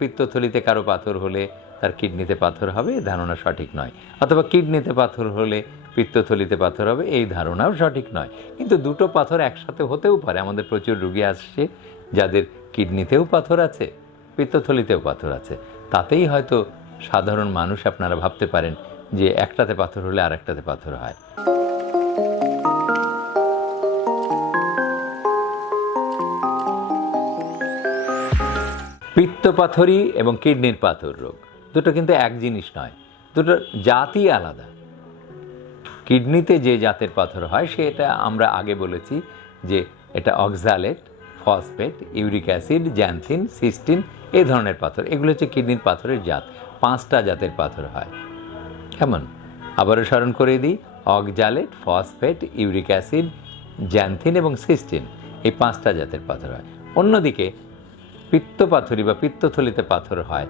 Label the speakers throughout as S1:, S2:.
S1: পিত্তথলিতে কারও পাথর হলে তার কিডনিতে পাথর হবে, এই ধারণা সঠিক নয়। অথবা কিডনিতে পাথর হলে পিত্তথলিতে পাথর হবে, এই ধারণাও সঠিক নয়। কিন্তু দুটো পাথর একসাথে হতেও পারে। আমাদের প্রচুর রুগী আসছে যাদের কিডনিতেও পাথর আছে, পিত্তথলিতেও পাথর আছে। তাতেই হয়তো সাধারণ মানুষ আপনারা ভাবতে পারেন যে একটাতে পাথর হলে আরেকটাতে পাথর হয়। পিত্তপাথরি এবং কিডনির পাথর রোগ। দুটো কিন্তু এক জিনিস নয়, দুটো জাতই আলাদা। কিডনিতে যে জাতের পাথর হয়, সেটা আমরা আগে বলেছি যে এটা oxalate, phosphate, uric acid, xanthine, cystine এই ধরনের পাথর। এগুলো হচ্ছে কিডনির পাথরের জাত। পাঁচটা জাতের পাথর হয়। কেমন? আবারও স্মরণ করে দিই, oxalate, phosphate, uric acid, xanthine এবং সিস্টিন, এই পাঁচটা জাতের পাথর হয়। অন্যদিকে পিত্তপাথরি বা পিত্তথলিতে পাথর হয়।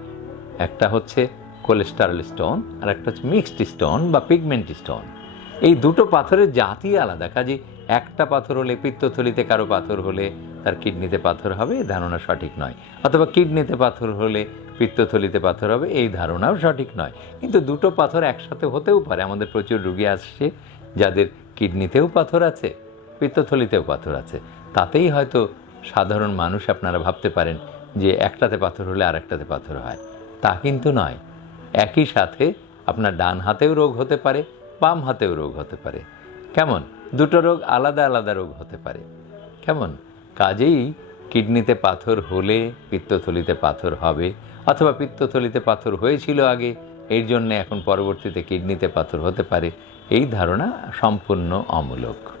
S1: একটা হচ্ছে কোলেস্টারল স্টোন, আর একটা হচ্ছে মিক্সড স্টোন বা পিগমেন্ট স্টোন। এই দুটো পাথরের জাতই আলাদা কাজে একটা পাথর হলে পিত্তথলিতে কারও পাথর হলে তার কিডনিতে পাথর হবে, এই ধারণা সঠিক নয়। অথবা কিডনিতে পাথর হলে পিত্তথলিতে পাথর হবে, এই ধারণাও সঠিক নয়। কিন্তু দুটো পাথর একসাথে হতেও পারে, আমাদের প্রচুর রুগী আসছে যাদের কিডনিতেও পাথর আছে, পিত্তথলিতেও পাথর আছে। তাতেই হয়তো সাধারণ মানুষ আপনারা ভাবতে পারেন যে একটাতে পাথর হলে আরেকটাতে পাথর হয়। তা কিন্তু নয়। একই সাথে আপনার ডান হাতেও রোগ হতে পারে, বাম হাতেও রোগ হতে পারে। কেমন? দুটো রোগ আলাদা আলাদা রোগ হতে পারে। কেমন? কাজেই কিডনিতে পাথর হলে পিত্তথলিতে পাথর হবে অথবা পিত্তথলিতে পাথর হয়েছিল আগে, এর জন্য এখন পরবর্তীতে কিডনিতে পাথর হতে পারে। এই ধারণা সম্পূর্ণ অমূলক।